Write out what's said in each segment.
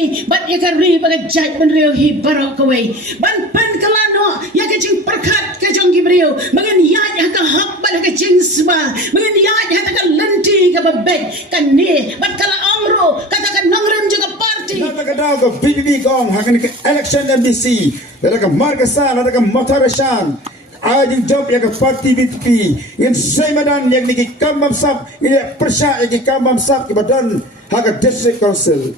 ni bat ya kari bagai jai benriu hi barok kawai ban pen kelano ya ke jing perkat ke jong gibriu mangen ya ka hak bat ke jing sba mangen ya ka lenti ka babek kan ni bat kala amro katakan nangrem juga parti nata ka daw ka BBB gong hakan ke election MBC nata ka markasan nata ka motarashan Ajin job yang ke parti BTP yang semadan yang di kambam sap ini persya yang di kambam sap ke badan hak district council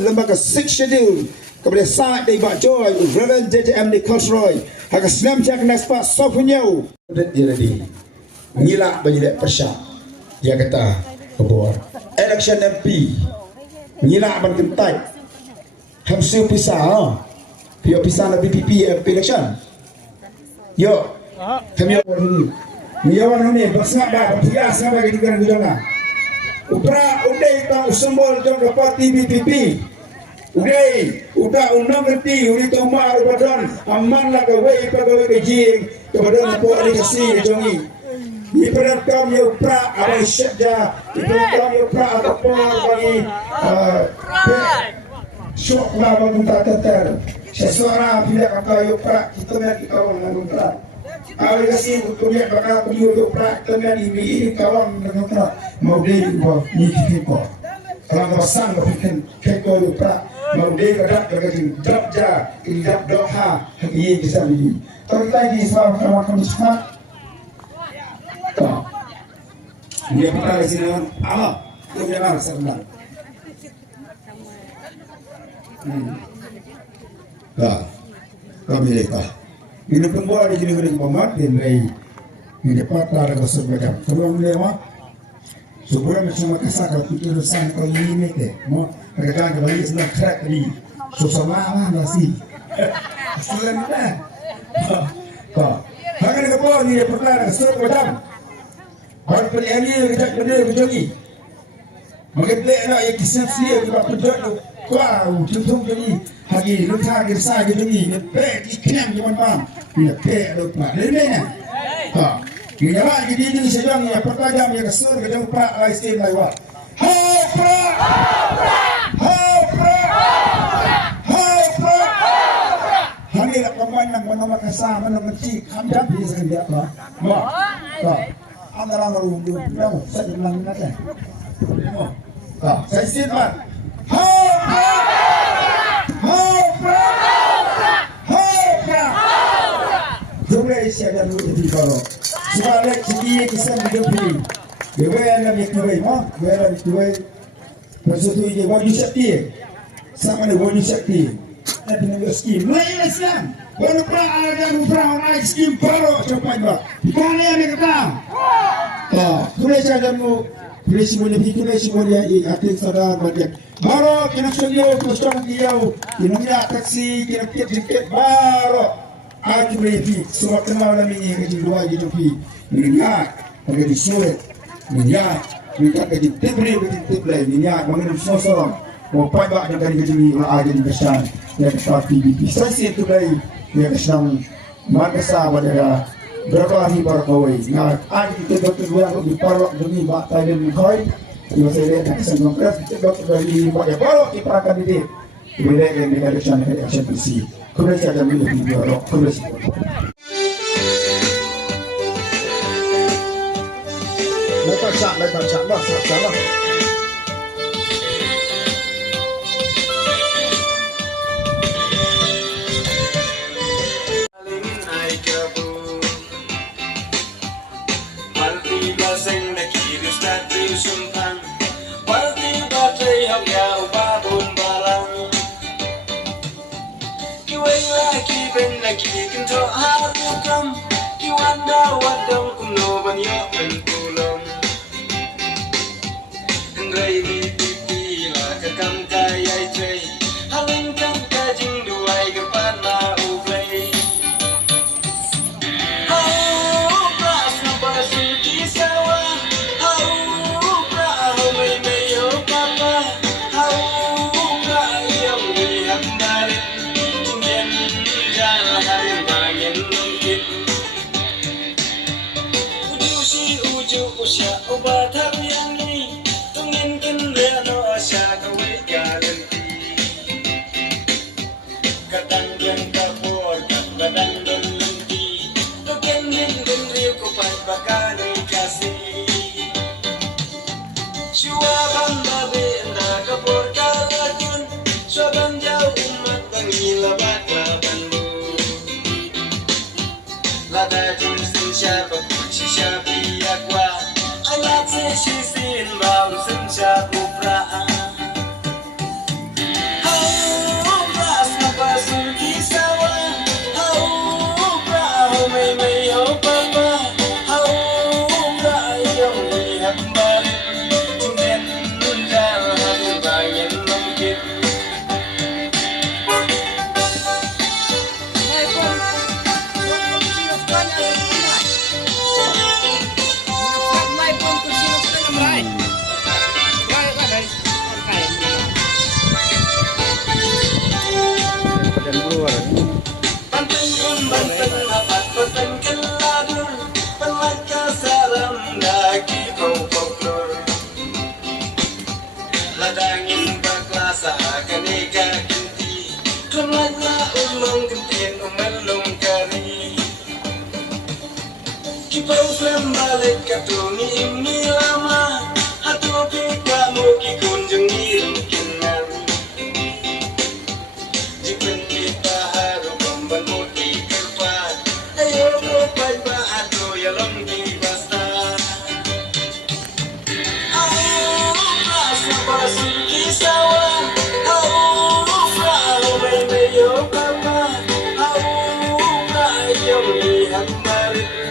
lembaga 6 schedule kepada saat di Bak Joy Reverend JJM di Khosroy hak senam jak naspa sofunyau dia ready ngilak bagi dia persya dia kata kebor election MP ngilak ban kentai hamsu pisah pio pisah na BTP MP election yo kami orang ini miawan ini bersama dah biasa bagi negara negara upra udai tang sembol jong ke parti BTP udai udah undang ngerti uri tomar badan aman lah ke wei pegawai kejing ke badan po alikasi jongi ni pada kam yo upra abai syekja itu kam yo upra apa bagi syok lah bang teter sesuara bila kakak yo upra kita nak kawan dengan upra awal kasi kuliah bakal kuliah yo upra teman ini kawan dengan upra mau dia buat ni kita kalau pasang bikin keko yo upra mau dia kadang kadang drop ja drop doha ini bisa begini tapi lagi sama kawan semak dia pertama di sini Allah itu jangan sebentar kami lekah. Ini pembuat di sini boleh pemat dan lagi ini patah ada sebagainya. Sebelum lewat, sebelum semua kesal kalau kita sang kau ini ke, mau mereka kembali sedang crack ni, susah lah nasi. Selain mana? Hanya ni kepala ni patah ada sebagainya. Baru pada ini kita berdua berjogi. Mungkin nak yang kisah dia kita berjogi. Wow, tutup jadi hari luka gersa gitu ni, pek ikan zaman bang, dia pek lupa, lelenya, ini lah jadi ini sedang ya pertajam ya kesur ke jauh pak lagi sini lewat, hopra, hari nak pemain yang mana makasa mana mesti kamjat dia sekarang dia apa, antara orang dulu, saya bilang nanti, saya sini pak. Jumlah isi ada dulu di kalau sebalik sedih kisah hidup ini. Dewa yang dikubur, dewa yang dikubur. Persuatu ini wajib sakti, sama dengan wajib sakti. Nanti nak skim, lain Islam. Baru ada orang skim baru cepat bah. Mana yang kata? Boleh saja mu. Polisi boleh hati sadar bagian. Baru kena seliau, kosong diau, kena minyak taksi, kena tiket baru. Aku berhenti, semua kenal dalam ini kerja dua gitu pi. Minyak, kerja sulit, minyak, minta kerja tip lain, minyak, mengenai sosok. Mau pajak yang dari kerja ini lah jadi besar. Yang seperti BBB, saya itu lain yang sedang markasa pada berapa hari berkawai. Nah, ada kita doktor dua di parok demi bak Thailand koi. Ia saya lihat kesan konkret kita doktor dari bak yang parok kita akan didik. Bila yang dengan election PC. Kembali saja milih video rock kembali. Lepas cak, bah, salah. ini lama atau kita mau kunjung kemungkinan jika kita harus membangun di depan ayo berubah atau ya lagi basta rasa basi kisawa rasa bayo papa yang lihat balik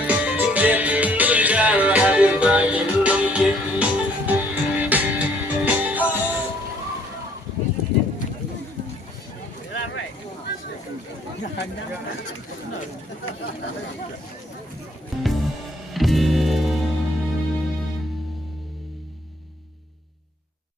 Right.